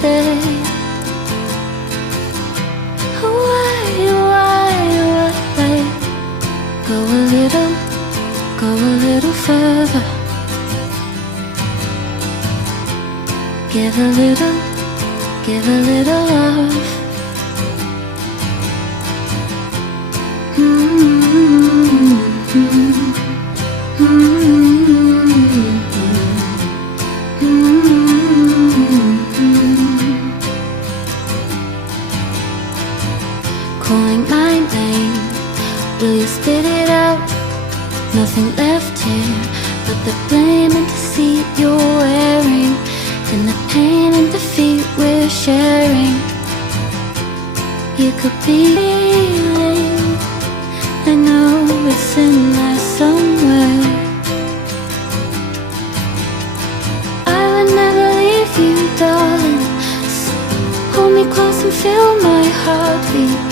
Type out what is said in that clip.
bed. Why? Go a little further. Give a little love. Calling my name, will you spit it out? Nothing left here but the blame and deceit you're wearing, and the pain and defeat we're sharing. You could be healing, I know it's in there somewhere. I would never leave you, darling. Hold me close and feel my heartbeat.